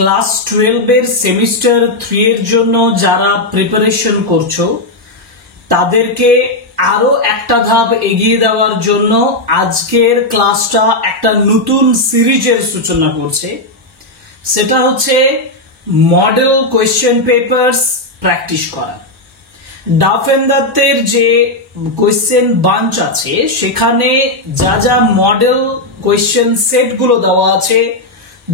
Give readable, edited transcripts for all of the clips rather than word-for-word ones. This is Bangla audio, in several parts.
ক্লাস 12 এর সেমিস্টার 3 এর জন্য যারা প্রিপারেশন করছো তাদেরকে আরো একটা ধাপ এগিয়ে দেওয়ার জন্য আজকের ক্লাসটা একটা নতুন সিরিজের সূচনা করছে। সেটা হচ্ছে মডেল কোয়েশ্চেন পেপারস প্র্যাকটিস করা। ডাফেন্দারদের যে কোয়েশ্চেন বাঞ্চ আছে সেখানে যা যা মডেল কোয়েশ্চেন সেটগুলো দেওয়া আছে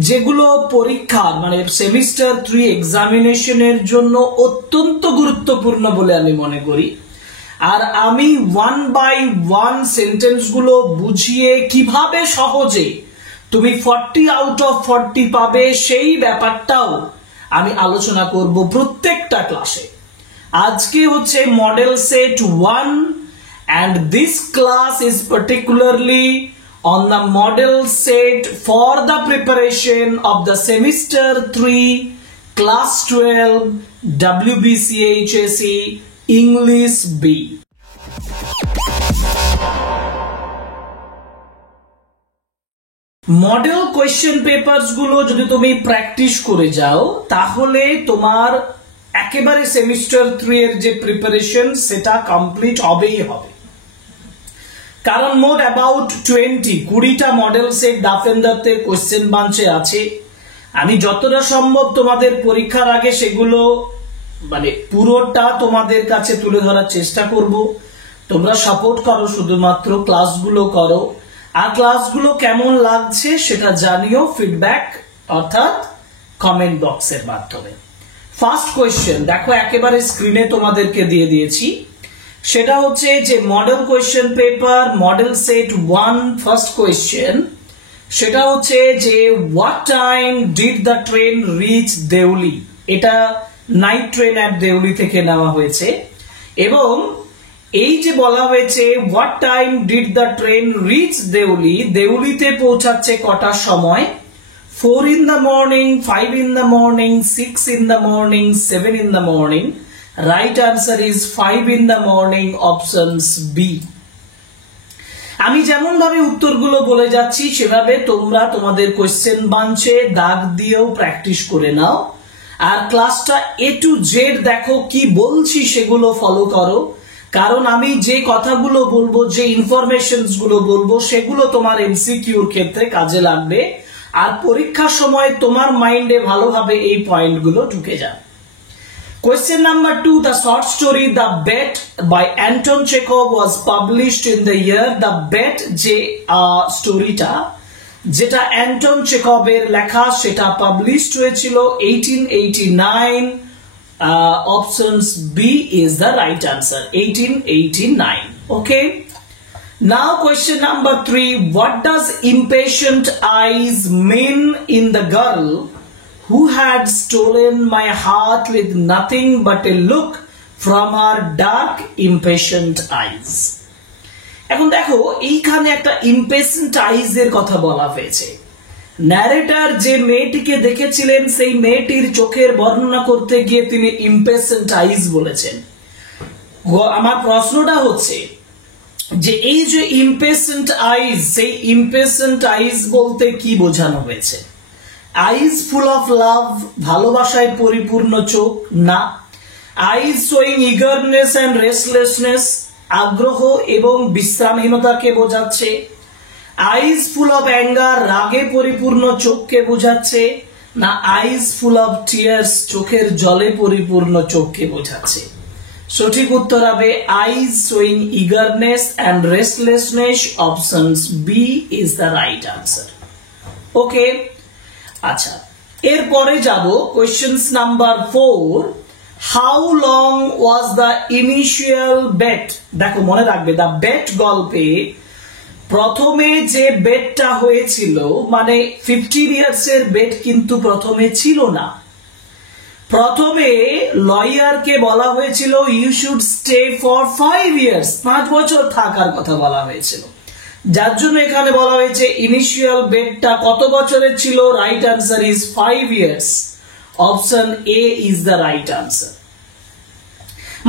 যেগুলো পরীক্ষার মানে সেমিস্টার 3 এক্সামিনেশনের জন্য অত্যন্ত গুরুত্বপূর্ণ বলে আমি মনে করি। আর আমি 1 বাই 1 সেন্টেন্সগুলো বুঝিয়ে কিভাবে সহজে তুমি 40 আউট অফ 40 পাবে সেই ব্যাপারটাও আমি আলোচনা করব প্রত্যেকটা ক্লাসে। আজকে হচ্ছে model set 1 and this class is particularly on the model set for the preparation of the semester 3 class 12 WBCHSE English B. Model question papers গুলো যদি তুমি প্র্যাকটিস করে যাও তাহলে তোমার একেবারে সেমিস্টার 3 এর যে প্রিপারেশন সেটা কমপ্লিট হবেই হবে। কারণ মোট অ্যাবাউট 20টা মডেল সেট ডাফেন্দারদের কোয়েশ্চেন বাঞ্চে আছে। আমি যতটা সম্ভব তোমাদের পরীক্ষার আগে সেগুলো মানে পুরোটা তোমাদের কাছে তুলে ধরার চেষ্টা করব। তোমরা সাপোর্ট করো, শুধুমাত্র ক্লাসগুলো করো। আর ক্লাসগুলো কেমন লাগছে সেটা জানিও ফিডব্যাক অর্থাৎ কমেন্ট বক্সের মাধ্যমে। ফার্স্ট কোয়েশ্চেন দেখো একেবারে স্ক্রিনে তোমাদেরকে দিয়ে দিয়েছি। সেটা হচ্ছে যে model question paper model set 1 first question. সেটা হচ্ছে যে what time did the train reach Deuli. এটা নাইট ট্রেন অ্যাট দেউলি থেকে নেওয়া হয়েছে এবং এই যে বলা হয়েছে what time did the train reach Deuli, দেউলিতে পৌঁছাচ্ছে কটার সময়? 4 in the morning, 5 in the morning, 6 in the morning, 7 in the morning. Right answer is 5 in the morning, options B. আমি যেমন ভাবে উত্তরগুলো বলে যাচ্ছি সেভাবে তোমরা তোমাদের কোয়েশ্চেন বাঞ্চে দাগ দিয়েও প্র্যাকটিস করে নাও। আর ক্লাসটা A to Z দেখো কি বলছি সেগুলো ফলো করো। কারণ আমি যে কথাগুলো বলবো, যে ইনফরমেশনস গুলো বলবো সেগুলো তোমার এমসিকিউর ক্ষেত্রে কাজে লাগবে। আর পরীক্ষার সময় তোমার মাইন্ডে ভালোভাবে এই পয়েন্টগুলো ঢুকে যাবে। Question number 2, the short story The Bet by Anton Chekhov was published in the year The Bet যে স্টোরিটা যেটা অ্যান্টন চেখভের লেখা সেটা পাবলিশড হয়েছিল 1889. Options B is the right answer, 1889. Okay. Now question number 3, what does impatient eyes mean in the girl who had stolen my heart with nothing but a look from her dark impatient eyes? এখন দেখো এইখানে একটা impatient eyes এর কথা বলা হয়েছে। ন্যারেটর যে মেয়েটিকে দেখেছিলেন সেই মেয়েটির চোখের বর্ণনা করতে গিয়ে তিনি impatient eyes বলেছেন। আমার প্রশ্নটা হচ্ছে যে এই যে impatient eyes, সেই impatient eyes বলতে কি বোঝানো হয়েছে? আইজ ফুল অফ লাভ, ভালোবাসায় পরিপূর্ণ চোখ না। আইজ শোয়িং ইগারনেস এন্ড রেস্টলেসনেস, আগ্রহ এবং বিশ্রামহীনতাকে বোঝাচ্ছে। আইজ ফুল অফ অ্যাঙ্গার, রাগে পরিপূর্ণ চোখকে বোঝাচ্ছে না। আইজ ফুল অফ টিয়ার্স, চোখের জলে পরিপূর্ণ চোখকে বোঝাচ্ছে। সঠিক উত্তর হবে eyes showing eagerness and restlessness, options B is the right answer. Okay, আচ্ছা এরপরে যাব questions number 4, how long was the initial bet. দেখো মনে রাখবে দ্য বেট গল্পে প্রথমে যে বেটটা হয়েছিল মানে 15 ইয়ার্স এর বেট কিন্তু প্রথমে ছিল না। প্রথমে লয়ারকে বলা হয়েছিল you should stay for 5 years, 5 বছর থাকার কথা বলা হয়েছিল। যার জন্য এখানে বলা হয়েছে ইনিশিয়াল বেটটা কত বছরের ছিল? Right answer is 5 years, option A is the right answer.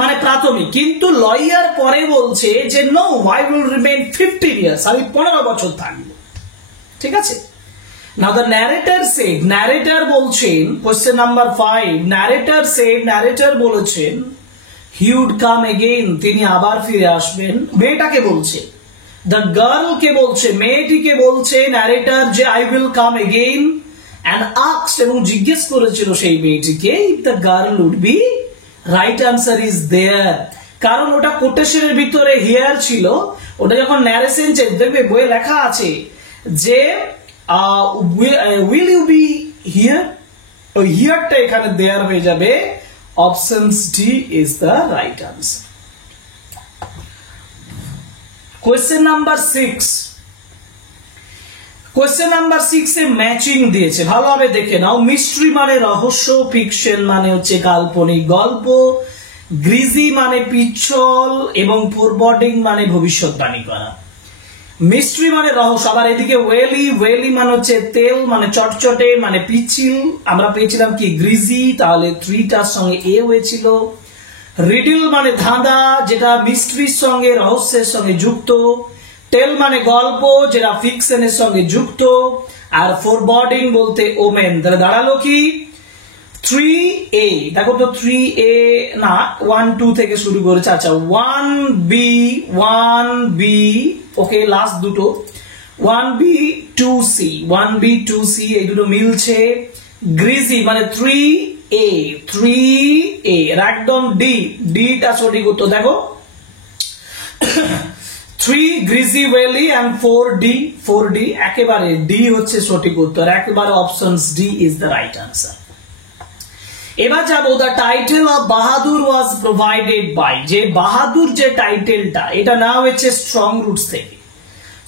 মানে প্রাথমিক, কিন্তু লয়ার পরে বলছে যে no, I will remain 15 years, আমি 15 বছর থাকবো। ঠিক আছে, Now the narrator said, narrator বলছেন question number 5, narrator said, narrator বলেছেন he would come again, তিনি আবার ফিরে আসবেন। মেয়েটাকে বলছে, the girl কে বলছে, মেয়েটিকে বলছে narrator যে I will come again, and asked এবং জিজ্ঞেস করেছিল সেই মেয়েটিকে if the girl would be, right answer is there, কারণ ওটা কোটেশনের ভিতরে here ছিল, ওটা যখন ন্যারেশন চেঞ্জ দেখবে বইয়ে লেখা আছে যে will you be here, ওই হিয়ারটা এখানে দেয়ার হয়ে যাবে, options D is the right answer. Question number 6, question number 6 A matching দিয়েছে, ভালোভাবে দেখে নাও। মিস্ট্রি মানে রহস্য, ফিকশন মানে হচ্ছে কাল্পনিক গল্প, গ্রিজি মানে পিচ্ছল এবং ফোরবডিং মানে ভবিষ্যৎবাণী করা। মিস্ট্রি মানে রহস্য, আবার এদিকে ওয়েলি, ওয়েলি মানে হচ্ছে তেল মানে চটচটে মানে পিচ্ছিল, আমরা পেয়েছিলাম কি গ্রিজি, তাহলে 3টার সঙ্গে এ হয়েছিল। রিডল মানে ধাঁধা, যেটা মিস্ট্রির সঙ্গে রহস্যের সঙ্গে যুক্ত। টেল মানে গল্প, যেটা ফিকশনের সঙ্গে যুক্ত। আর ফোরবডিং বলতে ওমেন, তাহলে দাঁড়ালো কি 3A, দেখো তো 3A না 1 2 থেকে শুরু করেছে, আচ্ছা 1B ওকে, লাস্ট দুটো 1B 2C, 1B 2C এই দুটো মিলছে। গ্রিজি মানে 3A, একদম ডিটা সঠিক উত্তর, দেখো 3 গ্রিজি ওয়েলি and 4D একেবারে ডি হচ্ছে সঠিক উত্তর, একেবারে options D is the right answer. এবার যাবো the title of Bahadur was provided by, যে বাহাদুর যে টাইটেলটা এটা না হয়েছে স্ট্রং রুটস থেকে।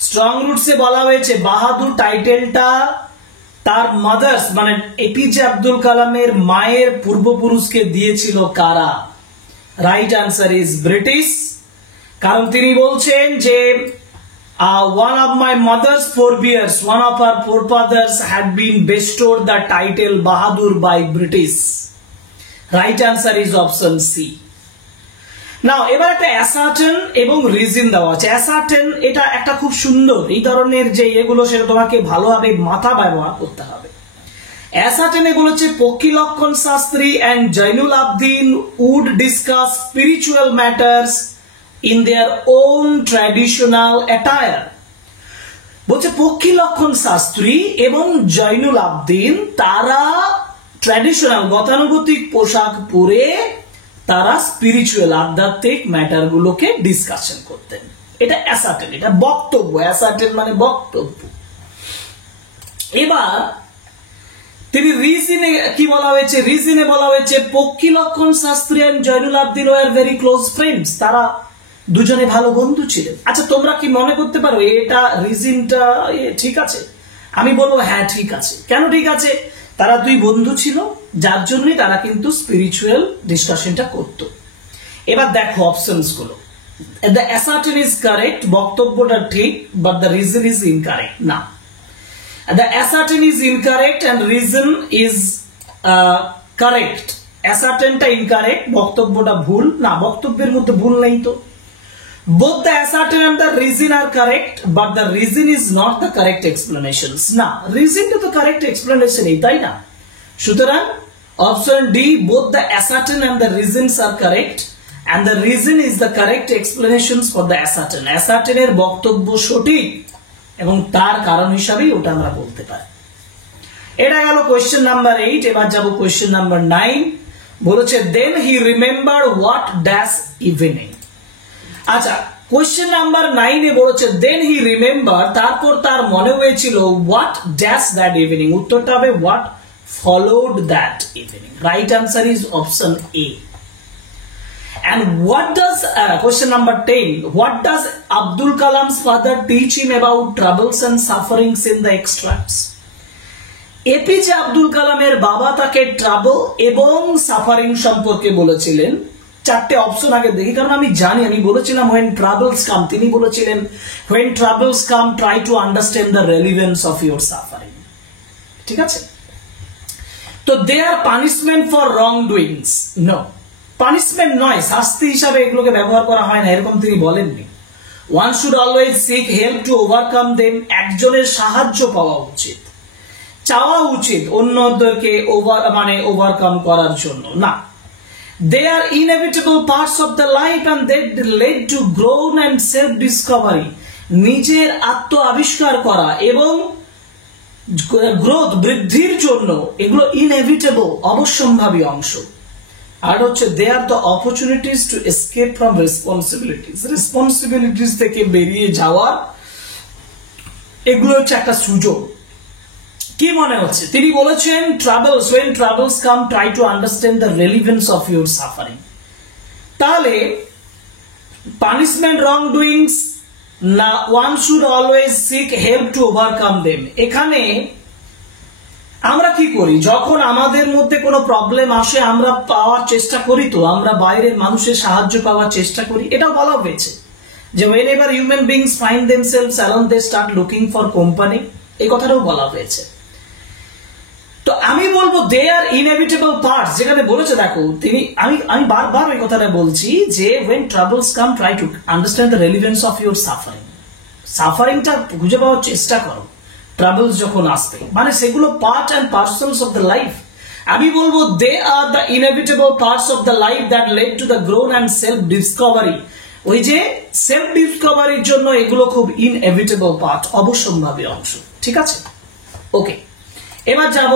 স্ট্রং রুটসে বলা হয়েছে বাহাদুর টাইটেলটা তার মাদার্স মানে এপিজে আব্দুল কালামের মায়ের পূর্বপুরুষকে দিয়েছিল কারা? রাইট আনসার ইজ ব্রিটিশ, কারণ তিনি বলছেন যে one of my mother's forebears, one of her forefathers had been bestowed the title Bahadur by British. Right answer is option C. Now এবার একটা অ্যাসার্টেন এবং রিজন দেওয়া আছে। অ্যাসার্টেন এটা একটা খুব সুন্দর, এই ধরনের যে এগুলো সেটা তোমাকে ভালোভাবে মাথা ব্যবহার করতে হবে। অ্যাসার্টেন এগুলো হচ্ছে পক্ষীলক্ষণ Shastri and Zainul Abdin would discuss spiritual matters in their own traditional attire. বলছে পক্ষীলক্ষণ শাস্ত্রী এবং জৈনুল আবদিন তারা ট্র্যাডিশনাল গতানুগতিক পোশাক পরে তারা স্পিরিচুয়াল আধ্যাত্মিক ম্যাটার গুলোকে ডিসকাশন করতেন। এটা অ্যাসার্টেন, এটা বক্তব্য, অ্যাসার্টেন মানে বক্তব্য। এবার তিনি রিজনে কি বলা হয়েছে? রিজনে বলা হয়েছে Pakshilakshan Shastri and Zainul Abdin were very close friends, তারা দুজনে ভালো বন্ধু ছিলেন। আচ্ছা তোমরা কি মনে করতে পারো এটা রিজনটা ঠিক আছে? আমি বলবো হ্যাঁ ঠিক আছে। কেন ঠিক আছে? তারা দুই বন্ধু ছিল, যার জন্যই তারা কিন্তু স্পিরিচুয়াল ডিসকাশনটা করত। এবার দেখো অপশনস গুলো, দ্য অ্যাসার্টেন ইজ কারেক্ট, বক্তব্যটা ঠিক, but the reason is incorrect. না, the assertion is incorrect and reason is correct. অ্যাসার্টেনটা ইনকারেক্ট, বক্তব্যটা ভুল। না, বক্তব্যের মধ্যে ভুল নেই তো। Both the assertion and the reason are correct, but the reason is not the correct explanations. না, reason to the correct explanation এই, তাই না? সুতরাং option D, both the assertion and the reasons are correct and the reason is the correct explanations for the assertion. assertion এর বক্তব্য সঠিক এবং তার কারণ হিসাবেই ওটা আমরা বলতে পারি। এটা গেল কোয়েশ্চেন নাম্বার 8। এবার যাব কোয়েশ্চেন নাম্বার 9। বলেছে then he remembered what dash evening। আচ্ছা কোয়েশ্চেন নাম্বার 9 এ বলেছে দেন হি রিমেম্বার, তারপর তার মনে হয়েছিল হোয়াট ড্যাশ দ্যাট ইভিনিং। উত্তরটা হবে what followed that evening. Right answer is option A. And what does question number 10, what does Abdul Kalam's father teach him about troubles and sufferings in the extracts? APJ Abdul কালামের বাবা তাকে ট্রাবল এবং সাফারিং সম্পর্কে বলেছিলেন। চারটে অপশন আগে দেখি, কারণ আমি জানি, আমি বলেছিলাম when troubles come, তিনি বলেছিলেন when troubles come try to understand the relevance of your suffering। ঠিক আছে, তো they are punishment for wrong doings, no, punishment নয়, শাস্তি হিসাবে এগুলোকে ব্যবহার করা হয় না, এরকম তিনি বলেননি। one should always seek help to overcome them, একজনের সাহায্য পাওয়া উচিত। চাওয়া উচিত অন্যদেরকে ওভারকাম করার জন্য না। They are inevitable parts of the life and they lead to growth and self-discovery. নিজের আত্ম আবিষ্কার করা এবং গ্রোথ বৃদ্ধির জন্য এগুলো ইনএভিটেবল অবশ্যম্ভাবী অংশ। আর হচ্ছে they are the opportunities to escape from responsibilities থেকে বেরিয়ে যাওয়ার এগুলো হচ্ছে একটা সুযোগ। কি মনে হচ্ছে? তিনি বলেছেন travels when travels come try to understand the relevance of your suffering। তাহলে পানিশমেন্ট রং ডুইংস না, one should always seek help to overcome them। এখানে আমরা কি করি, যখন আমাদের মধ্যে কোনো প্রবলেম আসে আমরা পাওয়ার চেষ্টা করি, তো আমরা বাইরের মানুষের সাহায্য পাওয়ার চেষ্টা করি। এটাও বলা হয়েছে যে whenever human beings find themselves alone they start looking for company, এই কথাটাও বলা হয়েছে। তো আমি বলবো দে আর ইনএভিটেবল পার্টস, যেখানে বলেছে দেখো তিনি, আমি বারবার ওই কথাটা বলছি যে when troubles come try to understand the relevance of your suffering। সাফারিংটা খুঁজে পাওয়ার চেষ্টা করো ট্রাভেলস যখন আসবে, মানে সেগুলো part and parcels of the life. আমি বলবো they are the inevitable parts of the life that led to the growth and self discovery. ওই যে সেলফ ডিসকভারির জন্য এগুলো খুব ইনএভিটেবল পার্ট, অবশ্যম্ভাবী অংশ। ঠিক আছে, ওকে। এবার যাব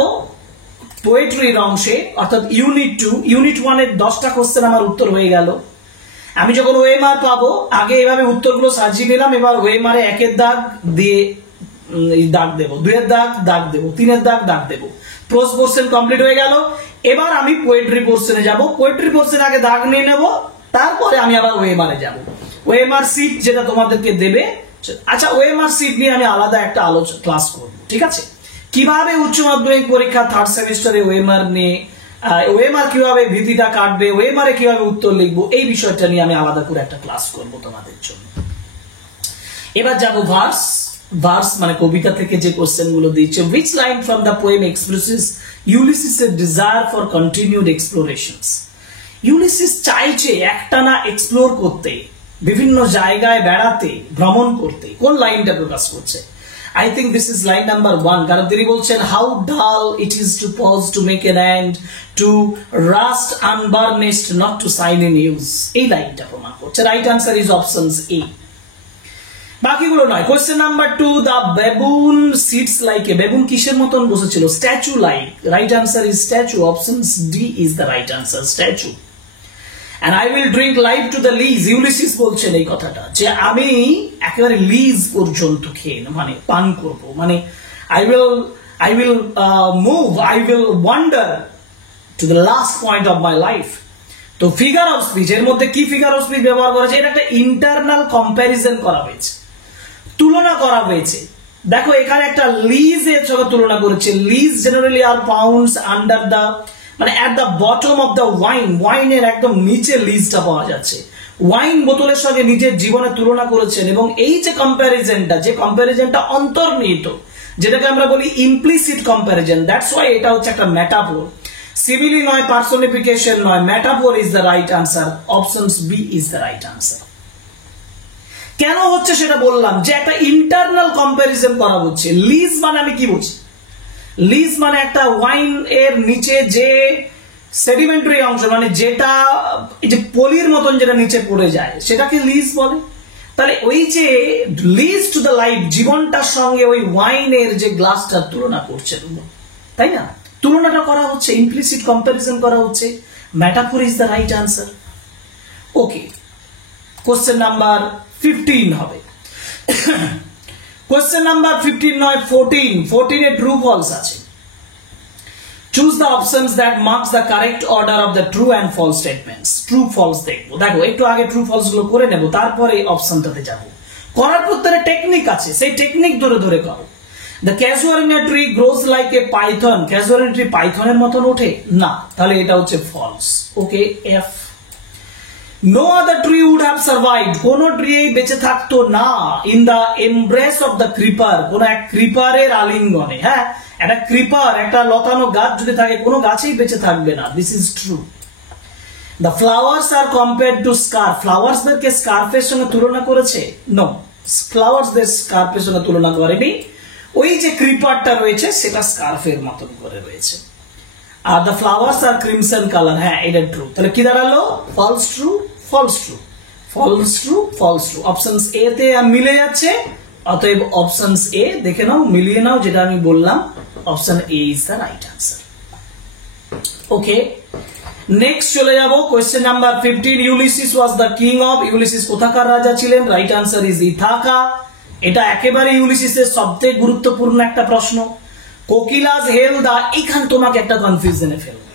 পোয়েট্রির অংশে, অর্থাৎ ইউনিট 2। ইউনিট 1 এর 10টা কোশ্চেন আমার উত্তর হয়ে গেল। আমি যখন ওএমআর পাবো আগে এভাবে উত্তরগুলো সাজিয়ে নিলাম, এবার ওএমআরে 1-এর দাগ দিয়ে দাগ দেবো, 2-এর দাগ দেবো, 3-এর দাগ দেবো। প্রোজ পোর্শন কমপ্লিট হয়ে গেল। এবার আমি পোয়েট্রি পোর্শনে যাব। পোয়েট্রি পোর্শনে আগে দাগ নিয়ে নেব, তারপরে আমি আবার ওএমআরে যাব। ওএমআর সিট যেটা তোমাদেরকে দেবে, আচ্ছা ওএমআর সিট নিয়ে আমি আলাদা একটা ক্লাস করব। ঠিক আছে, কিভাবে উচ্চ মাধ্যমিক পরীক্ষা 3rd সেমিস্টারে ওএমআর নিয়ে ওএমআর কিভাবে ভীতিটা কাটবে, ওএমআর কিভাবে উত্তর লিখবো, এই বিষয়টা নিয়ে আমি আলাদা করে একটা ক্লাস করব তোমাদের জন্য। এবার যাব ভার্স মানে কবিতা থেকে যে কোশ্চেন গুলো দিচ্ছে। which line from the poem expresses Ulysses' desire for continued explorations? Ulysses চাইছে একটানা এক্সপ্লোর করতে, বিভিন্ন জায়গায় বেড়াতে, ভ্রমণ করতে। কোন লাইনটা প্রকাশ করছে? I think this is line number 1, কারণ তিনি বলছেন how dull it is to pause to make an end, to rust unburnished not to sign in use। এই লাইনটা প্রমাণ করছে। রাইট আনসার ইজ অপশনস এ, বাকিগুলো নয়। Question number 2, the baboon sits like a, baboon কিসের মতন বসেছিল? Statue like. Right answer is statue, options D is the right answer, statue. And I will drink life to the lees, Ulysses বলছেন এই কথাটা, যে আমি একেবারে লিজ পর্যন্ত খেয়ে মানে পান করব, মানে I will move, I will wander to the last point of my life। তো ফিগার অফ স্পিচ, এর মধ্যে কি ফিগার অফ স্পিচ ব্যবহার করা হয়েছে? এটা একটা ইন্টারনাল কম্প্যারিজন করা হয়েছে, তুলনা করা হয়েছে। দেখো এখানে একটা লিজ এর সঙ্গে তুলনা করেছে। Lees generally are pounds under the, মানে at the bottom of the wine, ওয়াইনের একদম নিচে লিজটা পাওয়া যাচ্ছে। ওয়াইন বোতলের সঙ্গে নিজের জীবনে তুলনা করেছেন, এবং এই যে কম্প্যারিজনটা অন্তর্নিহিত, যেটাকে আমরা বলি ইমপ্লিসিট কম্প্যারিজন, দ্যাটস ওয়াই এটা হচ্ছে একটা মেটাফোর। সিমিলি নয়, পার্সনিফিকেশন নয়, metaphor is the right answer, options B is the right answer. কেন হচ্ছে সেটা বললাম, যে একটা ইন্টারনাল কম্প্যারিজন করা হচ্ছে। লিজ মানে আমি কি বুঝি? লিজ মানে একটা ওয়াইন এর নিচে যে সেডিমেন্টারি অংশ, মানে যেটা এই যে পলির মতন যেটা নিচে পড়ে যায়, সেটাকে লিজ বলে। তাহলে ওই যে লিজ টু দ্য লাইফ, জীবনটার সঙ্গে ওই ওয়াইনের যে গ্লাসটার তুলনা করছে, তাই না? তুলনাটা করা হচ্ছে, ইমপ্লিসিট কম্প্যারিজন করা হচ্ছে। Metaphor is the right answer. Okay, question number 15 হবে। কোশ্চেন নাম্বার 15 নয়, 14 এ ট্রু ফলস আছে। Choose the options that marks the correct order of the true and false statements. True false দেখবো, দেখো একটু আগে ট্রু ফলস গুলো করে নেব, তারপরে অপশনটাতে যাব। করার প্রত্যেকটা টেকনিক আছে, সেই টেকনিক ধরে ধরে করো। The casuarina tree grows like a python, casuarina tree পাইথনের মতন ওঠে না, তাহলে এটা হচ্ছে false. Okay, F. No other tree would have survived, কোন ট্রি বেঁচে থাকতো না in the embrace of the creeper, কোন এক ক্রিপারের আলিঙ্গনে। হ্যাঁ, একটা ক্রিপার, একটা লতানো গাছ যদি থাকে, কোনো গাছেই বেঁচে থাকবে না। This is true. The flowers are compared to scarf, flowers দেরকে স্কার্ফের সঙ্গে তুলনা করেছে? নো, ফ্লাওয়ার্স দের স্কার্ফের সঙ্গে তুলনা করেনি। ওই যে ক্রিপারটা রয়েছে সেটা স্কার্ফের মতন করে রয়েছে। আর the flowers are crimson colour, হ্যাঁ এটা ট্রু। তাহলে কি দাঁড়ালো? False true, false true, false true, false true. Options A তে মিলে যাচ্ছে, অতএব অপশনস এ দেখে নাও, মিলিয়ে নাও, যেটা আমি বললাম option A is the right answer. Okay, next চলে যাব question number 15। Ulysses was the king of, Ulysses কোথাকার রাজা ছিলেন? Right answer is Ithaca. এটা একেবারে ইউলিসিসের সবথেকে গুরুত্বপূর্ণ একটা প্রশ্ন। কোকিলাস হেল দা, এখানে তোমাকে একটা কনফিউশনে ফেলবে।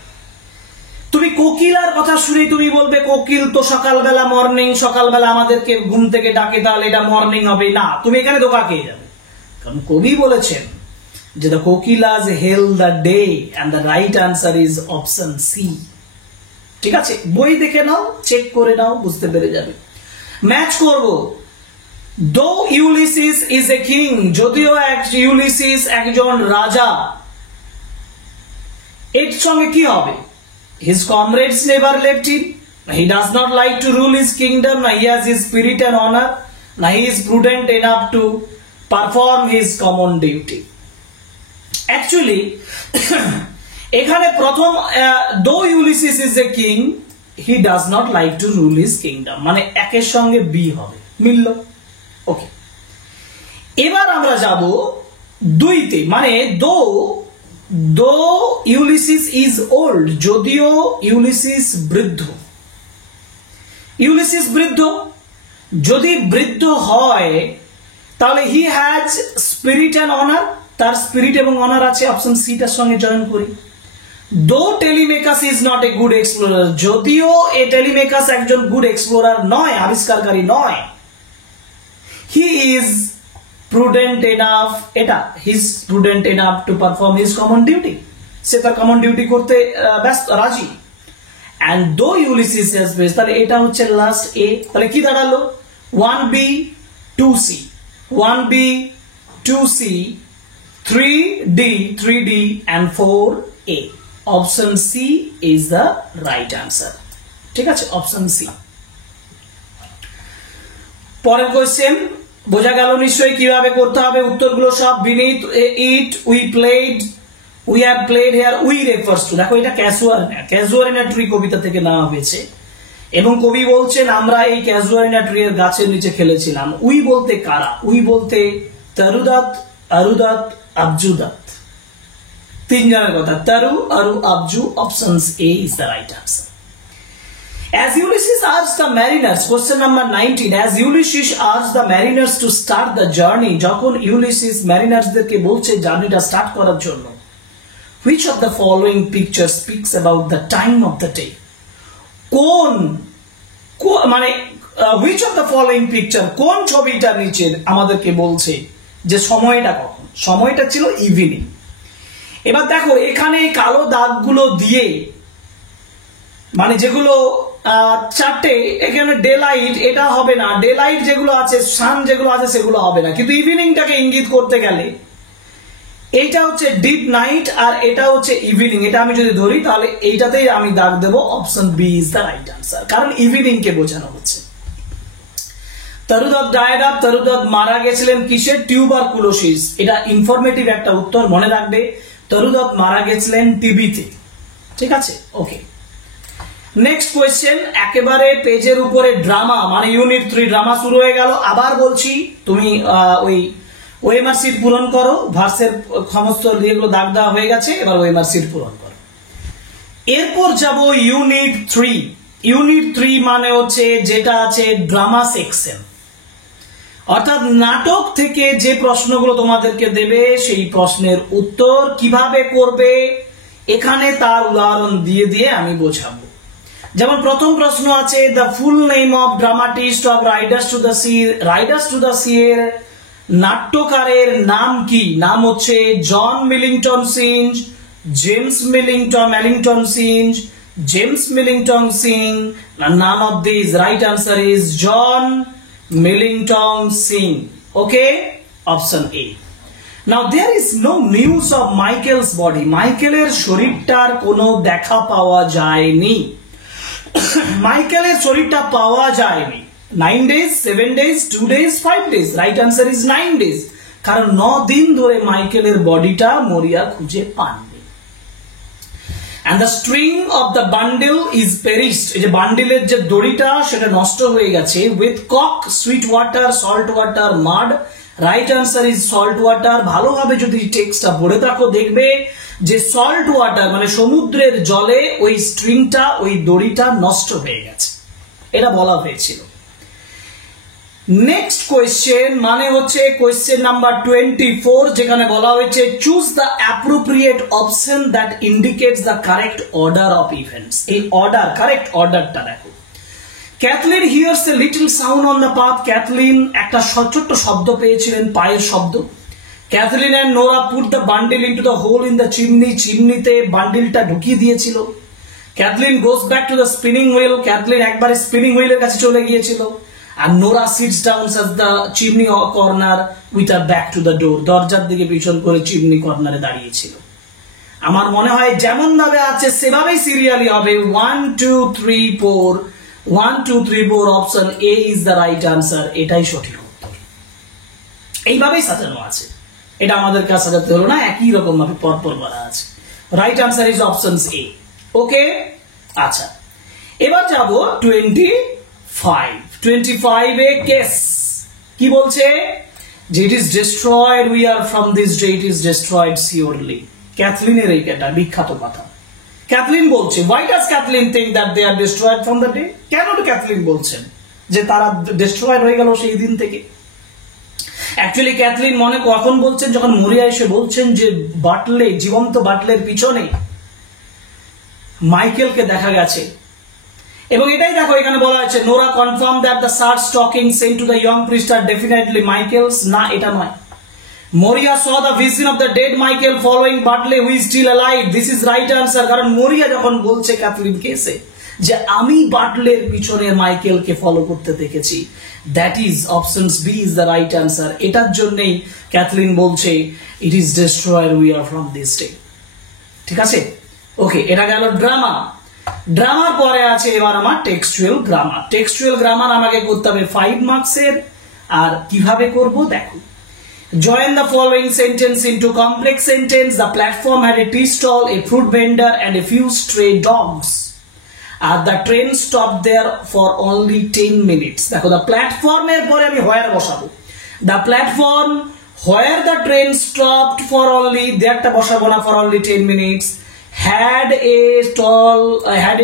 তুমি কোকিলার কথা শুনে তুমি বলবে কোকিল তো সকালবেলা মর্নিং, সকালবেলা আমাদেরকে ঘুম থেকে ডাকে, তাহলে এটা মর্নিং হবে না, তুমি এখানে ধোকা খেয়ে যাবে। কারণ কবি বলেছেন যে the kokilas hail the day and the right answer is option C. ঠিক আছে, বই দেখে নাও, চেক করে নাও, বুঝতে পেরে যাবে। ম্যাচ করব। দো ইউলিসিস ইজ এ কিং, যদিও ইউলিসিস একজন রাজা, এর সঙ্গে কি হবে? His comrades never left him. He does not like to rule his kingdom. He has his spirit and honor. He is prudent enough to perform his common duty. Actually, এখানে প্রথম দো Ulysses is a king, he does not like to rule his kingdom, মানে একের সঙ্গে বি হবে, মিলল। ওকে, এবার আমরা যাব দুইতে, মানে দো ইউলিসিস ইজ ওল্ড, যদিও ইউলিসিস বৃদ্ধ। ইউলিসিস বৃদ্ধ, যদি বৃদ্ধ হয় তাহলে he has spirit and honour, তার স্পিরিট এবং অনার আছে, অপশন সি টার সঙ্গে জয়েন করি। দো Telemachus is not a good explorer, যদিও এ টেলিমেকাস একজন গুড এক্সপ্লোরার নয়, আবিষ্কারকারী নয়। হি ইজ prudent enough, এটা he's prudent enough to perform his common duty, সে তার কমন ডিউটি করতে ব্যস্ত, রাজি। and though Ulysses has faced, তাহলে এটা হচ্ছে লাস্ট এ। তাহলে কি দাঁড়ালো? 1B 2C, 1B 2C, 3D 3D and 4A, option C is the right answer. ঠিক আছে, অপশন সি। পরের কোশ্চেন বোঝা গেল নিশ্চয়ই কিভাবে করতে হবে, উত্তরগুলো সব। Beneath it, we played, we have played, here we refers to, দেখো এটা ক্যাজুয়ারিনা ট্রি কবিতা থেকে নেওয়া হয়েছে, এবং কবি বলছেন আমরা এই ক্যাজুয়ারিনা ট্রি এর গাছের নিচে খেলেছিলাম। উই বলতে কারা? উই বলতে তরুদত্ত, অরুদত্ত, আবজুদত্ত, তিনজনের কথা, Toru, Aru, Abju, options A is the right answer. As Ulysses asked the mariners, question number 19, as Ulysses asked the mariners to start the journey, যখন ইউলিসিস ম্যারিনার্সদেরকে বলছে জার্নিটা স্টার্ট করার জন্য, which of the following picture speaks about the time of the day? মানে which of the following picture, কোন ছবিটা নিচে আমাদেরকে বলছে যে সময়টা কখন? সময়টা ছিল ইভিনিং। এবার দেখো এখানে কালো দাগগুলো দিয়ে, মানে যেগুলো চারটে, এখানে ডে লাইট, এটা হবে না, ডে লাইট যেগুলো আছে, সান যেগুলো আছে সেগুলো হবে না, কিন্তু ইভিনিংটাকে ইঙ্গিত করতে গেলে এইটা হচ্ছে ডিপ নাইট আর এটা হচ্ছে ইভিনিং, এটা আমি যদি ধরি তাহলে এইটাতেই আমি দাগ দেবো, option B is the right answer, কারণ ইভিনিং কে বোঝানো হচ্ছে। তরুদত্ত ডায়েড আপ, তরুদত্ত মারা গেছিলেন কিসের? টিউবারকুলোসিস, এটা ইনফরমেটিভ একটা উত্তর, মনে রাখবে। তরুদত্ত মারা গেছিলেন টিবিতে। ঠিক আছে, ওকে। নেক্সট কোয়েশ্চেন, একেবারে পেজের উপরে ড্রামা, মানে ইউনিট 3 ড্রামা শুরু হয়ে গেল। আবার বলছি তুমি ওই ওএমআর সিট পূরণ করো, ভার্সের সমস্ত যেগুলো দাগ দেওয়া হয়ে গেছে, এবার ওএমআর সিট পূরণ করো। এরপর যাব ইউনিট 3। ইউনিট 3 মানে হচ্ছে যেটা আছে ড্রামা সেকশন, অর্থাৎ নাটক থেকে যে প্রশ্নগুলো তোমাদেরকে দেবে সেই প্রশ্নের উত্তর কিভাবে করবে এখানে তার উদাহরণ দিয়ে দিয়ে আমি বোঝাবো। যেমন প্রথম প্রশ্ন আছে, the full name of dramatist of Riders to the Sea, Riders to the Sea এর নাট্যকারের নাম কি? নাম হচ্ছে John Millington Synge, James Millington Synge, James Millington Synge, none of this. Right answer is John Millington Synge. Okay, option A. Now there is no news of Michael's body. মাইকেলের শরীরটার কোনো দেখা পাওয়া যায়নি। মাইকেলের শরীরটা পাওয়া যায়নি। 9 days, 7 days, 2 days, 5 days. Right answer is 9 days. কারণ 9 দিন ধরে মাইকেলের বডিটা মরিয়া খুঁজে পাননি। and the string of the bundle is perished, এই যে বান্ডিলের যে দড়িটা সেটা নষ্ট হয়ে গেছে। with cock, sweet water, salt water, mud, right answer is salt water। ভালোভাবে যদি টেক্সটটা পড়ে থাকো দেখবে যে সল্ট ওয়াটার মানে সমুদ্রের জলে ওই স্ট্রিংটা ওই দড়িটা নষ্ট হয়ে গেছে, এটা বলা হয়েছিল। নেক্সট কোয়েশ্চেন মানে হচ্ছে কোয়েশ্চেন নাম্বার 24, যেখানে বলা হয়েছে choose the appropriate option that indicates the correct order of events. এই অর্ডার, কারেক্ট অর্ডারটা দেখো। Cathleen hears a little sound on the path. Cathleen একটা ছোট্ট শব্দ পেয়েছিলেন, পায়ের শব্দ। Cathleen and Nora put the bundle into the hole in the chimney. চিমনিতে বান্ডিলটা ঢুকিয়ে দিয়েছিল। Cathleen goes back to the spinning wheel. Cathleen একবারে স্পিনিং হুইলের কাছে চলে গিয়েছিল। আর Nora sits down at the chimney corner with her back to the door। দরজার দিকে পিছন করে চিমনি কর্নারে দাঁড়িয়েছিল। আমার মনে হয় যেমন ভাবে আছে সেভাবেই সিরিয়ালি হবে 1 2 3 4 1 2 3 4 option A is the right answer, এটাই সঠিক উত্তর। এইভাবেই সাজানো আছে, এটা আমাদের কাছে সাজাতে হলো না, একই রকম ভাবে পরপর করা আছে। Right answer is option A. Okay, আচ্ছা এবার যাব 25 এ কেস কি বলছে যে it is destroyed, we are from this day it is destroyed surely. ক্যাথলিনের এইটা বিখ্যাত কথা। ক্যাথলিন বলছে, why does Cathleen think that they are destroyed from the day? কেন ক্যাথলিন বলছেন যে তারা ডিস্ট্রয়েড হয়ে গেল সেই দিন থেকে? অ্যাকচুয়ালি ক্যাথলিন মনে কখন বলছেন? যখন মরিয়া এসে বলছেন যে বাটলে, জীবন্ত বাটলের পিছনে মাইকেলকে দেখা গেছে। এবং এটাই দেখো এখানে বলা হয়েছে Nora confirm that the shirts talking sent to the young priest are definitely Michael's. না, এটা নয়। মরিয়া saw the vision of the dead Michael following Bartley who is still alive. This is right answer। কারণ মরিয়া যখন বলছে ক্যাথলিন কেসে যে আমি বাটলের পিছনে মাইকেলকে ফলো করতে দেখেছি, that is options B is the right answer. এটার জন্যই ক্যাথলিন বলছে it is destroyed we are from this day. ঠিক আছে, ওকে, এটা গেল ড্রামা। ড্রামার পরে আছে এবার আমার টেক্সচুয়াল গ্রামার। টেক্সচুয়াল গ্রামার আমাকে করতে হবে 5 মার্কসের। আর কিভাবে করব দেখো। Join the following sentence into complex sentence. The platform had a tea stall, a fruit vendor and a few stray dogs. The train stopped there for only 10 minutes. দেখো the platform এর পরে আমি where বসাবো। The platform where the train stopped for only, thereটা বসাবো না, for only 10 minutes. Had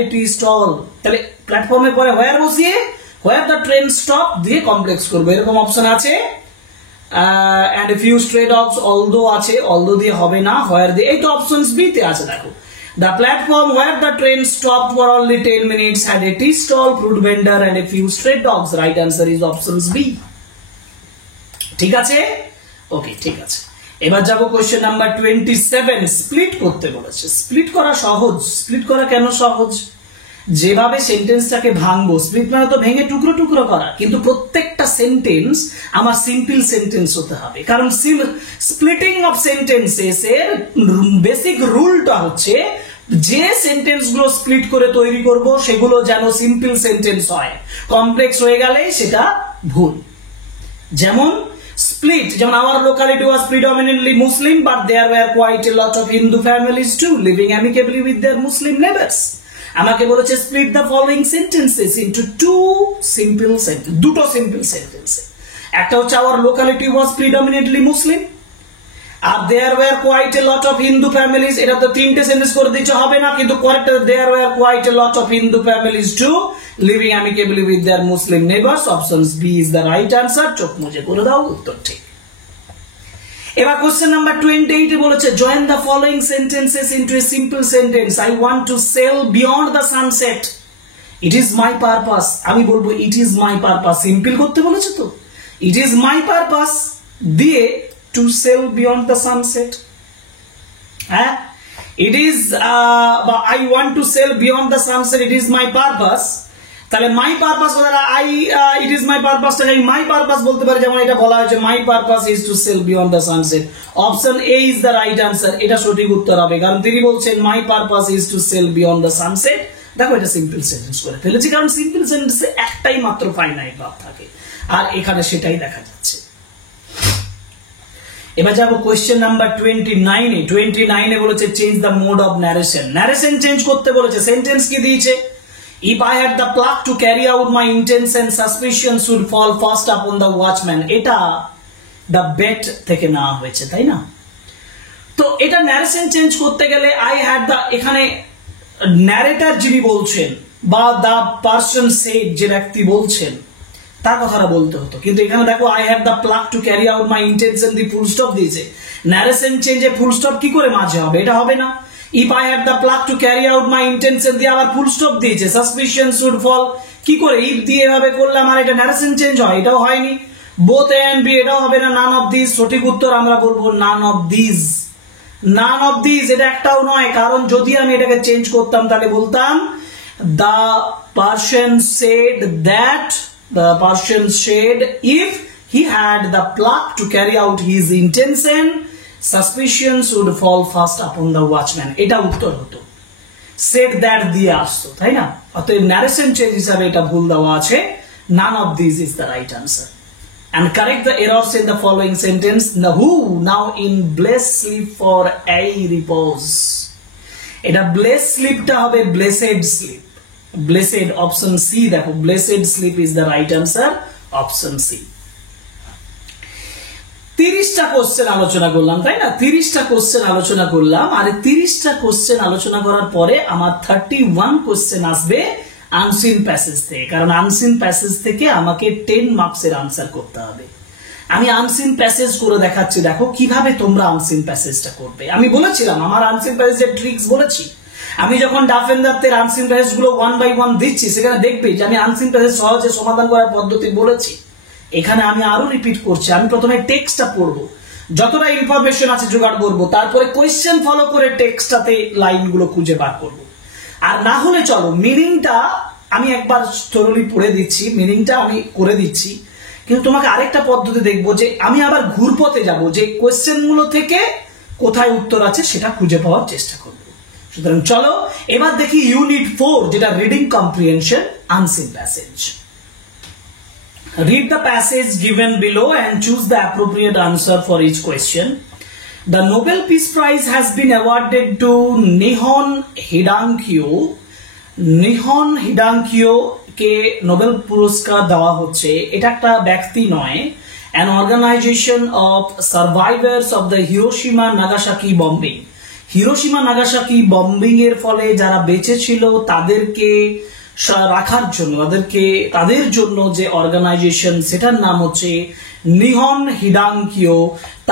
a tea stall। তাহলে প্ল্যাটফর্মের পরে where বসিয়ে where the train stopped দিয়ে কমপ্লেক্স করবো। এরকম অপশন আছে। and a few stray dogs, although আছে, although দিয়ে হবে না, where দিয়ে, এই তো অপশনস বি তে আছে। দেখো the platform where the train stopped for only 10 minutes had a tea stall, fruit vendor and a few stray dogs. Right answer is options B। ঠিক আছে, ওকে, ঠিক আছে। এবার যাব কোশ্চেন নাম্বার 27। স্প্লিট করতে বলেছে। স্প্লিট করা সহজ। স্প্লিট করা কেন সহজ? যেভাবে সেন্টেন্সটাকে ভাঙবো, স্প্লিট মানে তো ভেঙে টুকরো টুকরো করা, কিন্তু প্রত্যেকটা সেন্টেন্স আমার সিম্পল সেন্টেন্স হতে হবে। কারণ স্প্লিটিং অফ সেন্টেন্সেস এর বেসিক রুলটা হচ্ছে যে সেন্টেন্স গুলো স্প্লিট করে তৈরি করব সেগুলো যেন সিম্পল সেন্টেন্স হয়, কমপ্লেক্স হয়ে গেলে সেটা ভুল। যেমন split, যেমন our locality was predominantly Muslim but there were quite a lot of Hindu families too living amicably with their Muslim neighbors। আমাকে বলেছে split the following sentences into দুটো সিম্পল সেন্টেন্স। একটা হচ্ছে our locality was predominantly Muslim R there were quite a lot of Hindu families। এটা তো তিনটে সেন্টেন্স করে দিতে হবে না, কিন্তু পরেরটা there were quite a lot of Hindu families too living amicably with their Muslim neighbors। Options B is the right answer। চোখ মুজে করে দাও, উত্তর ঠিক। এবার কোশ্চেন নাম্বার 28 এ বলেছে join the following sentences into a simple sentence। I want to sail beyond the sunset, it is my purpose। আমি বলবো it is my purpose। Simple করতে বলেছে তো, it is my purpose দিয়ে to sail beyond the sunset। হ্যাঁ, it is I want to sail beyond the sunset, it is my purpose। তাহলে my purpose বলা it is my purpose টাকে আমি my purpose বলতে পারি, যেমন এটা বলা হয়েছে my purpose is to sail beyond the sunset। Option A is the right answer। এটা সঠিক উত্তর হবে, কারণ তিনি বলছেন my purpose is to sail beyond the sunset। দেখো এটা সিম্পল সেন্টেন্স করে ফেলেছি, কারণ সিম্পল সেন্টেন্সে একটাই মাত্র ফাইনাইট ভার্ব থাকে আর এখানে সেটাই দেখা যাচ্ছে। এবার যাবো কোয়েশ্চেন নাম্বার 29 এ বলেছে change the mode of narration. Narration change করতে বলেছে, সেন্টেন্স কি দিয়েছে? If I had the pluck to carry out my intents and suspicions would fall fast upon the watchman, এটা দ্য বেট থেকে নেওয়া হয়েছে, তাই না? তো এটা ন্যারেশন চেঞ্জ করতে গেলে আই হ্যাড দ্য, এখানে ন্যারেটর যিনি বলছেন বা দ্য পারসন সেড যে ব্যক্তি বলছেন তার কথাটা বলতে হতো, কিন্তু এখানে দেখো I had the pluck to carry out my intention the full stop দিয়েছে। ন্যারেশন চেঞ্জে ফুল স্টপ কি করে মাঝে হবে? এটা হবে না। If I had the pluck to carry out my intention দিয়ে আবার ফুল স্টপ দিয়েছে, সাসপিশন শুড ফল কি করে? ইফ দিয়ে এভাবে করলাম আর এটা ন্যারেশন চেঞ্জ হয়, এটাও হয়নি। বোথ এ এন্ড বি, এটাও হবে না। নান অফ দিস, সঠিক উত্তর আমরা বলবো নান of this. Naan of this এটা একটাও নয়, কারণ যদি আমি এটাকে চেঞ্জ করতাম তাহলে বলতাম the person said that, the Persian said if he had the pluck to carry out his intention suspicions would fall fast upon the watchman, এটা উত্তর হতো। said that দিয়ে আসতো, তাই না? অতএব narration change হিসাবে এটা ভুল দেওয়া আছে। none of these is the right answer, and correct the errors in the following sentence. The who now in blessed sleep for a repose, এটা blessed sleepটা হবে blessed sleep, blessed, option C দেখো, blessed sleep is the right answer, option C। 30টা কোশ্চেন আলোচনা করলাম, তাই না? 30টা কোশ্চেন আলোচনা করলাম, আর 30টা কোশ্চেন আলোচনা করার পরে আমার 31 কোশ্চেন আসবে আনসিন প্যাসেজ থেকে, কারণ আনসিন প্যাসেজ থেকে আমাকে 10 মার্কসের আনসার করতে হবে। আমি আনসিন প্যাসেজ করে দেখাচ্ছি, দেখো কিভাবে তোমরা আনসিন প্যাসেজটা করবে। আমি বলেছিলাম আমার আনসিন প্যাসেজের ট্রিক্স বলেছি। আমি যখন ডাফ এন্ড ডাফের আনসিন প্যাসেজ গুলো 1 বাই 1 দিচ্ছি, সেখানে দেখবে যে আমি আনসিন প্যাসেজ সহজে সমাধান করার পদ্ধতি বলেছি। এখানে আমি আরো রিপিট করছি। আমি প্রথমে টেক্সটটা পড়বো, যতটা ইনফরমেশন আছে জোগাড় করবো, তারপরে কোয়েশ্চেন ফলো করে টেক্সটটাতে লাইনগুলো খুঁজে বার করবো। আর না হলে চলো মিনিংটা আমি একবার থরলি পড়ে দিচ্ছি, মিনিংটা আমি করে দিচ্ছি, কিন্তু তোমাকে আরেকটা পদ্ধতি দেখবো যে আমি আবার ঘুরপথে যাব, যে কোয়েশ্চেন গুলো থেকে কোথায় উত্তর আছে সেটা খুঁজে পাওয়ার চেষ্টা করবো। সুতরাং চলো এবার দেখি ইউনিট 4, যেটা reading comprehension, unseen passage. Read the passage given below and choose the appropriate answer for each question. The Nobel Peace Prize has been awarded to Nihon Hidankyo. Nihon Hidankyo K Nobel পুরস্কার দেওয়া হচ্ছে, এটা একটা ব্যক্তি নয়, an organization of survivors of the Hiroshima Nagasaki bombing. Hiroshima Nagasaki bombing এর ফলে যারা বেঁচে ছিল তাদেরকে রাখার জন্য, তাদের জন্য যে অর্গানাইজেশন, সেটার নাম হচ্ছে নিহন হিডাঙ্কিও।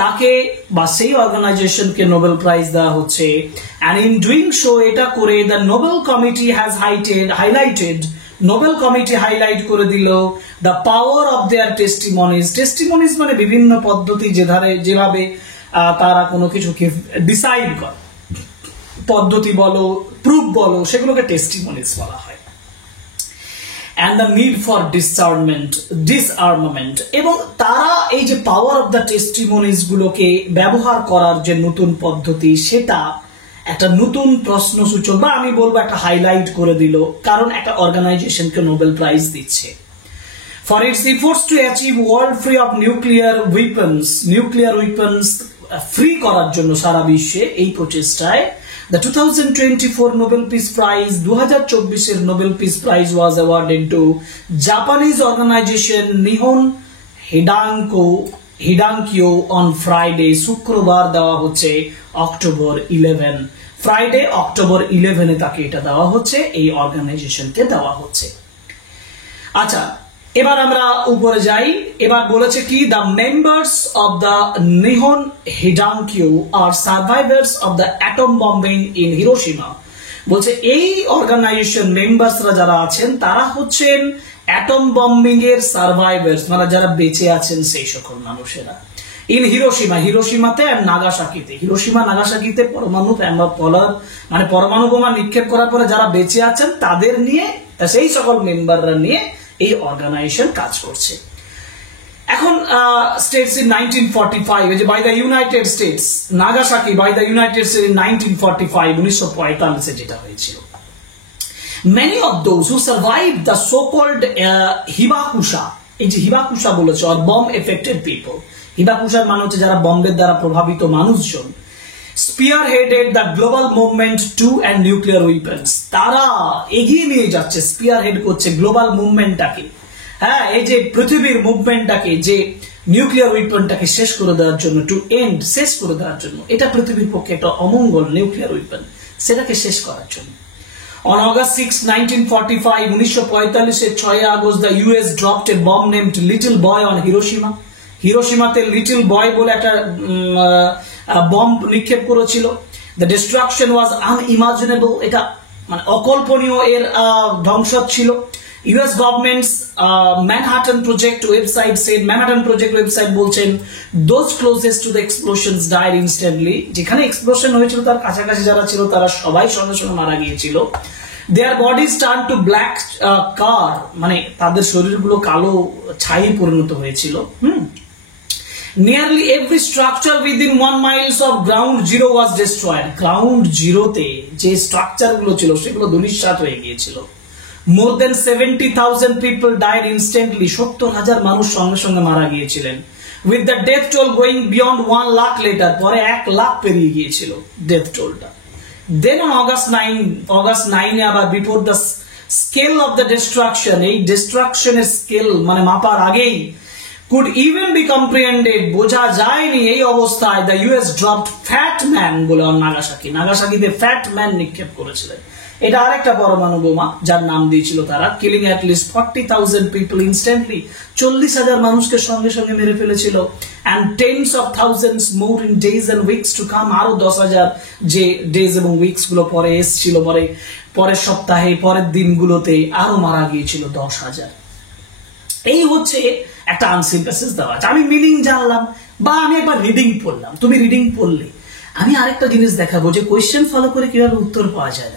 তাকে বা সেই অর্গানাইজেশনকে নোবেল প্রাইজ দেওয়া হচ্ছে। and in doing so, এটা করে the Nobel Committee has highlighted, Nobel committee highlight করে দিল the power of their testimonies. টেস্টিমনিজ মানে বিভিন্ন পদ্ধতি যেভাবে তারা কোনো কিছুকে ডিসাইড করে, পদ্ধতি বলো, প্রুফ বলো, সেগুলোকে টেস্টিমনিজ বলা হয়। and the need for disarmament, এবং তারা এই যে পাওয়ার অফ দ্য টেস্টিমনিজ গুলোকে ব্যবহার করার যে নতুন পদ্ধতি, সেটা একটা নতুন প্রশ্নসূচক বা আমি বলবো একটা হাইলাইট করে দিল, কারণ একটা অর্গানাইজেশনকে নোবেল প্রাইজ দিচ্ছে। for its efforts to achieve world free of nuclear weapons free করার জন্য সারা বিশ্বে এই প্রচেষ্টায় the 2024 Nobel Peace Prize, 2024 Nobel Peace Prize was awarded to Japanese organization Nihon Hidankyo on Friday, শুক্রবার দেওয়া হচ্ছে অক্টোবর 11, ফ্রাইডে অক্টোবর 11 তাকে এটা দেওয়া হচ্ছে, এই অর্গানাইজেশনকে দেওয়া হচ্ছে। আচ্ছা, এবার আমরা উপরে যাই। এবার বলেছে কি, the members of the Nihon Hidankyo are survivors of the atom bombing in Hiroshima. বলছে এই অর্গানাইজেশন মেম্বার্সরা যারা আছেন তারা হচ্ছেন অ্যাটম বম্বিং এর সার্ভাইভার্স, মানে যারা বেঁচে আছেন সেই সকল মানুষেরা। ইন হিরোশিমাতে আর নাগাসাকিতে, হিরোশিমা নাগাসাকিতে পরমাণু বোমা নিক্ষেপ করার পরে যারা বেঁচে আছেন তাদের নিয়ে, সেই সকল মেম্বাররা নিয়ে এই অর্গানাইজেশন কাজ করছে। এখন স্টেটস ইন 1945, এই যে by the United States, Nagasaki by the United States in 1945, 1945 যেটা হয়েছিল। Many of those who survived the so-called Hibakusha, এই যে হিবাকুশা বলেছে, or bomb affected people, হিবাকুশার মানে হচ্ছে যারা বম্বের দ্বারা প্রভাবিত মানুষজন, spearheaded the global movement to and nuclear weapons, তারা এগিয়ে নিয়ে যাচ্ছে, স্পিয়ারহেড করছে গ্লোবাল মুভমেন্টটাকে, হ্যাঁ এই যে পৃথিবীর মুভমেন্টটাকে, যে নিউক্লিয়ার উইপনটাকে শেষ করে দেওয়ার জন্য, টু এন্ড শেষ করে দেওয়ার জন্য, এটা পৃথিবীর পক্ষে একটা অমঙ্গল নিউক্লিয়ার উইপন, সেটাকে শেষ করার জন্য। On August 6, 1945, 1945 6 August the US dropped a bomb named Little Boy on Hiroshima. হিরোশিমাতে লিটল বয় বলে একটা বম্ব নিক্ষেপ করেছিল। The destruction was unimaginable, এটা মানে অকল্পনীয় এর ধ্বংস ছিল। US government's Manhattan Project website said, Manhattan Project website বলছেন, those closest to the explosions died instantly, যেখানে এক্সপ্লোশন হয়েছিল তার কাছাকাছি যারা ছিল তারা সবাই সঙ্গে সঙ্গে মারা গিয়েছিল। Their bodies turned to black car, মানে তাদের শরীরগুলো কালো ছাই পরিণত হয়েছিল। Nearly every structure within 1 miles of ground zero was destroyed. Ground zero তে যে স্ট্রাকচার গুলো ছিল সেগুলো ধূলিসাৎ হয়ে গিয়েছিল। More than 70,000 people died instantly. 70,000 মানুষ সঙ্গে সঙ্গে মারা গিয়েছিলেন। With the death toll going beyond 1 lakh later, পরে 1 লাখ পেরিয়ে গিয়েছিল ডেথ টোলটা। Then on August 9 আবার before the scale of the destruction, এই ডিস্ট্রাকশনের স্কেল মানে মাপার আগেই could even be comprehended, বোঝা যায়নি এই অবস্থায়, the US dropped Fat Man বলে নাগাসাকি, নাগাসাকিতে ফ্যাট ম্যান নিক্ষেপ করেছিলেন। এটা আরেকটা পরমাণু বোমা যার নাম দিয়েছিল তারা, killing at least 40,000 people instantly, 40,000 মানুষকে সঙ্গে সঙ্গে মেরে ফেলেছিল। and tens of thousands more in days and weeks to come, আরো 10,000 যে ডেজ এবং উইকস গুলো পরে এসেছিল, পরের সপ্তাহে পরের দিনগুলোতে আরো মারা গিয়েছিল 10,000। এই হচ্ছে একটা আনসিন প্যাসেজ দেওয়া আছে। আমি মিনিং জানলাম বা আমি একবার রিডিং পড়লাম, তুমি রিডিং পড়লে আমি আরেকটা জিনিস দেখাবো যে কোয়েশ্চেন ফলো করে কিভাবে উত্তর পাওয়া যায়।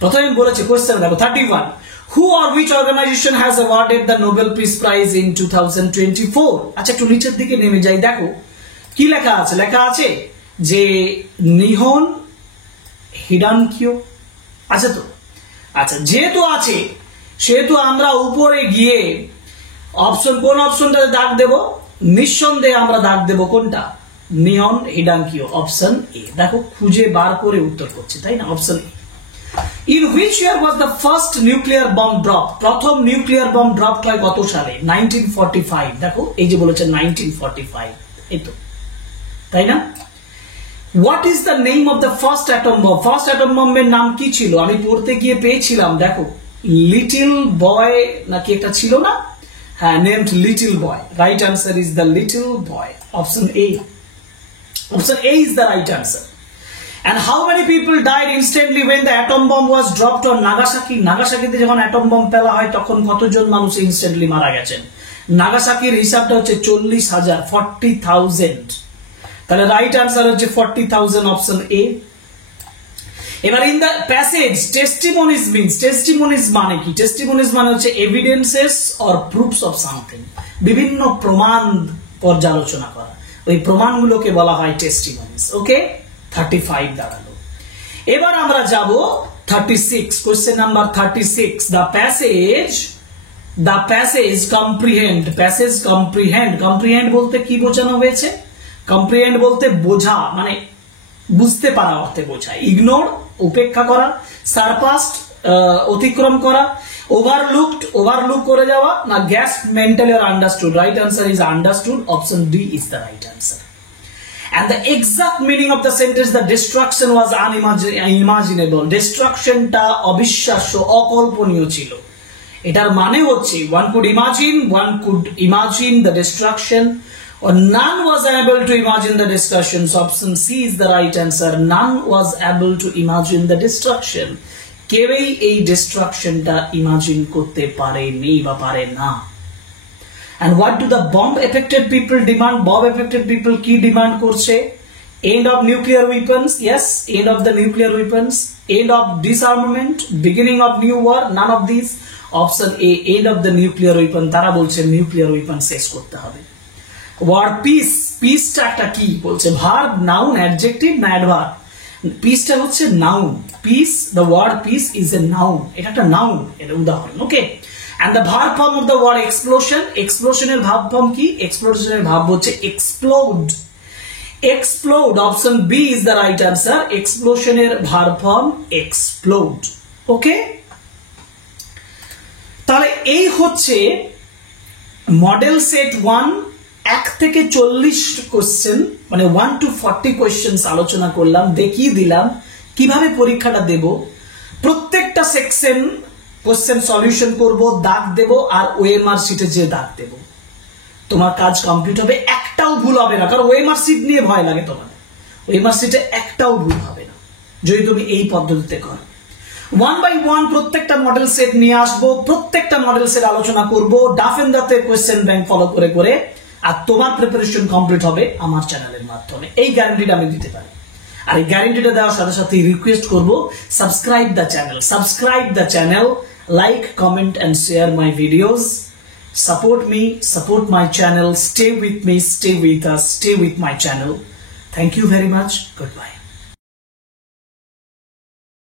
প্রথমে বলেছে কোয়েশ্চেন দেখো 31, who or which organization has awarded the Nobel Peace Prize in 2024? আচ্ছা একটু নিচের দিকে নেমে যাই, দেখো কি লেখা আছে। লেখা আছে যে নিহন হিডানকিও আছে তো। আচ্ছা যেহেতু আছে সেহেতু আমরা উপরে গিয়ে অপশন, কোন অপশনটাতে দাগ দেব? নিঃসন্দেহে আমরা দাগ দেব কোনটা? Nihon হিডানকিও, option A. দেখো খুঁজে বার করে উত্তর করছে, তাই না? Option A. In which year was the first nuclear bomb dropped? প্রথম নিউক্লিয়ার বম্ব ড্রপ হয় কত সালে? 1945। দেখো এই যে বলেছে 1945, এই তো, তাই না? What is the name of the first atom bomb? First atom বম্বের নাম কি ছিল? আমি পড়তে গিয়ে পেয়েছিলাম, দেখো লিটল বয় নাকি একটা ছিল না? হ্যাঁ, named Little Boy. Right answer is the Little Boy. Option A. Option A is the right answer. And how many people died instantly when the atom bomb was dropped on Nagasaki? নাগাসাকিতে যখন অ্যাটম বম্ব ফেলা হয় তখন কতজন মানুষ ইনস্ট্যান্টলি মারা গেছেন? নাগাসাকির হিসাবটা হচ্ছে 40,000, 40,000। তাহলে রাইট আনসার হচ্ছে 40,000, অপশন এ। এবার ইন দ্য প্যাসেজ টেস্টিমনিজ মিন্স, টেস্টিমনিজ মানে কি? টেস্টিমনিজ মানে হচ্ছে evidences or proofs of something, বিভিন্ন প্রমাণ পর্যালোচনা করা, ওই প্রমাণগুলোকে বলা হয় টেস্টিমনিজ। ওকে, 35 দাঁড়ালো। এবার আমরা যাব 36, question number 36। The passage comprehend, passage comprehend, comprehend বলতে কি বোঝানো হয়েছে? কম্প্রিহেন্ড বলতে বোঝা মানে বুঝতে পারা অর্থে বোঝায়। ইগনোর উপেক্ষা করা, সারপাস্ট অতিক্রম করা, ওভারলুক করে যাওয়া, না gas mentally or understood? Right answer is understood, option D is the right answer. And the exact meaning of the sentence, the destruction was unimaginable, destruction টা অবিশ্বাস্য, অকল্পনীয় ছিল। এটার মানে হচ্ছে one could imagine the destruction, or none was able to imagine the destruction. So option C is the right answer. None was able to imagine the destruction. কেউই এই ডিস্ট্রাকশনটা ইমাজিন করতে পারেনি বা পারে না। And what do the bomb affected people demand? Bomb affected people কি ডিমান্ড করছে? End of nuclear weapons, yes, end of the nuclear weapons, end of disarmament, beginning of new war, none of these. Option A, end of the nuclear weapon, তারা বলছে নিউক্লিয়ার ওয়েপন শেষ করতে হবে। ওয়ার্ড পিস, পিসটা একটা কি বলছে? ভার্ব, নাউন, অ্যাডজেক্টিভ না অ্যাডভার্ব? পিসটা হচ্ছে noun. Peace, the word peace is a noun, এটা একটা নাউন, এটা উদাহরণ। ওকে, and the verb form of the word explosion, explosion এর verb form কি? explosion এর verb হচ্ছে explode. Explode, option B is the right answer. Explosion এর verb form explode. Okay? তাহলে এই হচ্ছে মডেল সেট 1 1 থেকে 40 কোশ্চেন, মানে 1 to 40 কোশ্চেন্স আলোচনা করলাম, দেখিয়ে দিলাম কিভাবে পরীক্ষাটা দেব। প্রত্যেকটা সেকশন কোশ্চেন সলিউশন করব, দাগ দেব, আর ওএমআর শিটে যে দাগ দেব। তোমার কাজ কমপ্লিট হবে, একটাও ভুল হবে না, কারণ ওএমআর শিট নিয়ে ভয় লাগে তোমার। ওএমআর শিটে একটাও ভুল হবে না যদি তুমি এই পদ্ধতিতে করো। 1 by 1 প্রত্যেকটা মডেল সেট নিয়ে আসবো, প্রত্যেকটা মডেল সেট আলোচনা করব ডাফেন্দাতে কোশ্চেন ব্যাংক ফলো করে করে, আর তোমার প্রিপারেশন কমপ্লিট হবে আমার চ্যানেলের মাধ্যমে। এই গ্যারান্টিটা আমি দিতে পারি। আর এই গ্যারান্টিটা দেওয়ার সাথে সাথে রিকোয়েস্ট করব, subscribe the channel, like, comment and share my videos. Support me, support my channel, stay with me, stay with us, stay with my channel. Thank you very much. Goodbye.